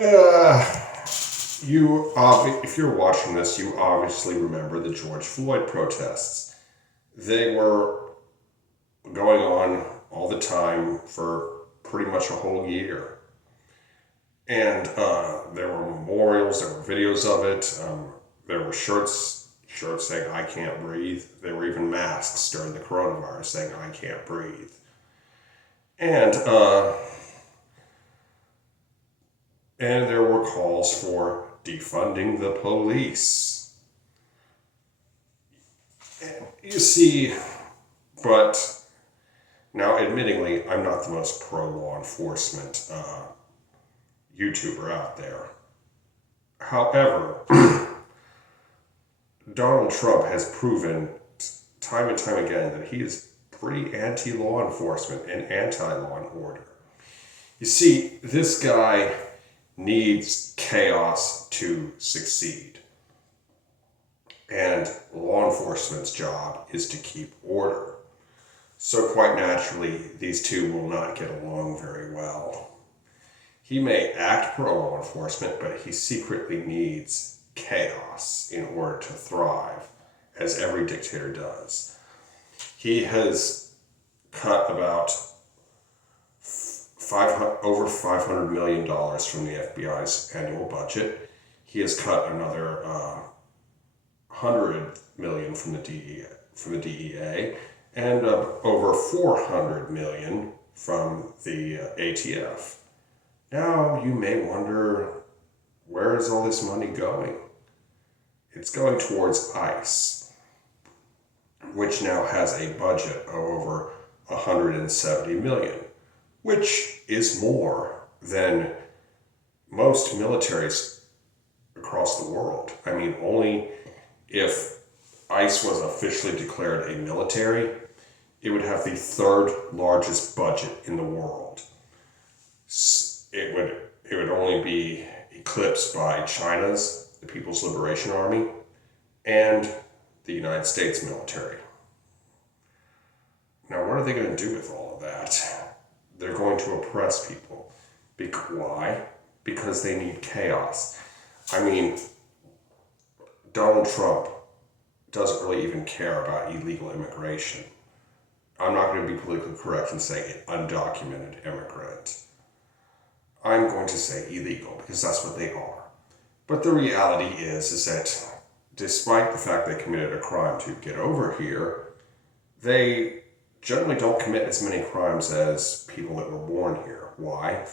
If you're watching this, you obviously remember the George Floyd protests. They were going on all the time for pretty much a whole year. And there were memorials, there were videos of it, there were shirts saying, "I can't breathe." There were even masks during the coronavirus saying, "I can't breathe." And, uh, and there were calls for defunding the police. You see, but now, admittingly, I'm not the most pro law enforcement YouTuber out there. However, Donald Trump has proven time and time again that he is pretty anti law enforcement and anti law and order. You see, this guy needs chaos to succeed. And law enforcement's job is to keep order. So quite naturally, these two will not get along very well. He may act pro-law enforcement, but he secretly needs chaos in order to thrive, as every dictator does. He has cut about over $500 million from the FBI's annual budget. He has cut another $100 million from the DEA, and over $400 million from the ATF. Now you may wonder, where is all this money going? It's going towards ICE, which now has a budget of over $170 million, which is more than most militaries across the world. I mean, only if ICE was officially declared a military, it would have the third largest budget in the world. It would only be eclipsed by China's, the People's Liberation Army, and the United States military. Now, what are they going to do with all of that? They're going to oppress people. Why? Because they need chaos. I mean, Donald Trump doesn't really even care about illegal immigration. I'm not going to be politically correct and say undocumented immigrant. I'm going to say illegal because that's what they are. But the reality is that despite the fact they committed a crime to get over here, they generally don't commit as many crimes as people that were born here. Why?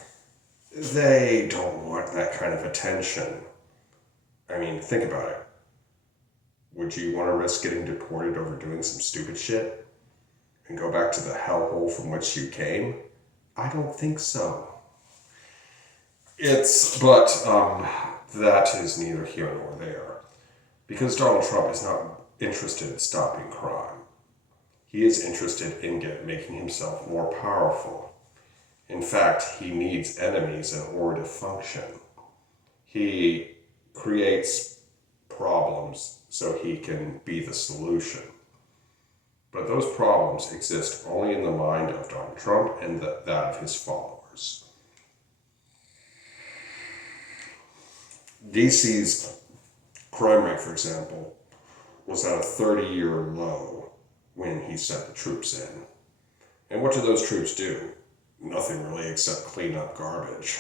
They don't want that kind of attention. I mean, think about it. Would you want to risk getting deported over doing some stupid shit and go back to the hellhole from which you came? I don't think so. That is neither here nor there. Because Donald Trump is not interested in stopping crime. He is interested in making himself more powerful. In fact, he needs enemies in order to function. He creates problems so he can be the solution. But those problems exist only in the mind of Donald Trump and that of his followers. DC's crime rate, for example, was at a 30-year low when he sent the troops in. And what do those troops do? Nothing really except clean up garbage.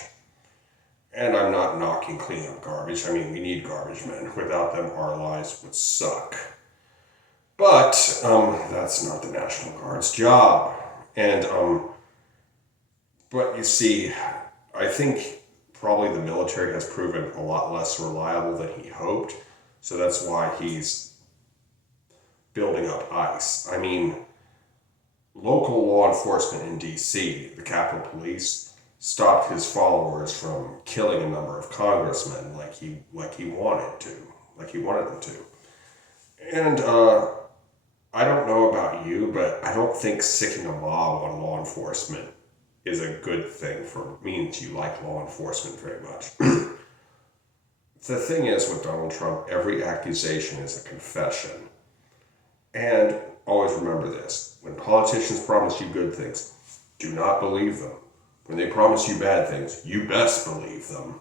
And I'm not knocking cleaning up garbage. I mean, we need garbage men. Without them, our lives would suck. But that's not the National Guard's job. But you see, I think probably the military has proven a lot less reliable than he hoped. So that's why he's building up ICE. I mean, local law enforcement in DC, the Capitol Police, stopped his followers from killing a number of congressmen like he wanted them to. And I don't know about you, but I don't think sicking a mob on law enforcement is a good thing means you like law enforcement very much. The thing is with Donald Trump, every accusation is a confession. And always remember this, when politicians promise you good things, do not believe them. When they promise you bad things, you best believe them.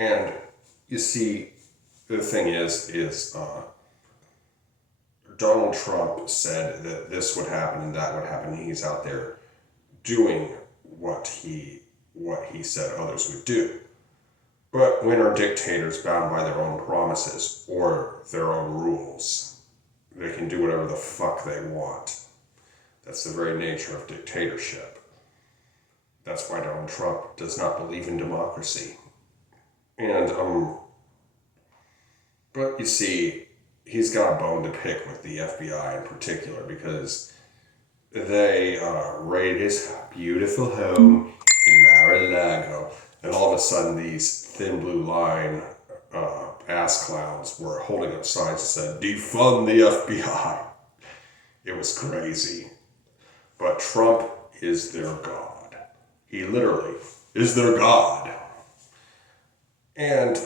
And you see, the thing is Donald Trump said that this would happen and that would happen. He's out there doing what he said others would do. But when are dictators bound by their own promises or their own rules? They can do whatever the fuck they want. That's the very nature of dictatorship. That's why Donald Trump does not believe in democracy. And, but you see, he's got a bone to pick with the FBI in particular because they raided his beautiful home in Mar-a-Lago, and all of a sudden these thin blue line ass clowns were holding up signs that said, "Defund the FBI." It was crazy. But Trump is their god. He literally is their god. And,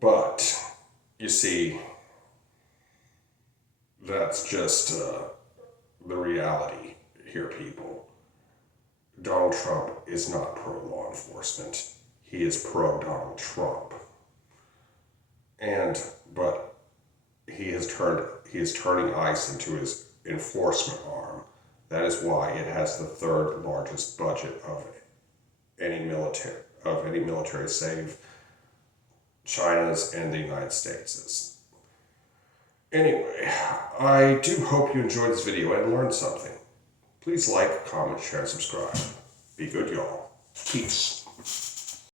but, you see, that's just the reality here, people. Donald Trump is not pro-law enforcement. He is pro-Donald Trump. But he is turning ICE into his enforcement arm. That is why it has the third largest budget of any military, save China's and the United States's. Anyway, I do hope you enjoyed this video and learned something. Please like, comment, share, and subscribe. Be good, y'all. Peace.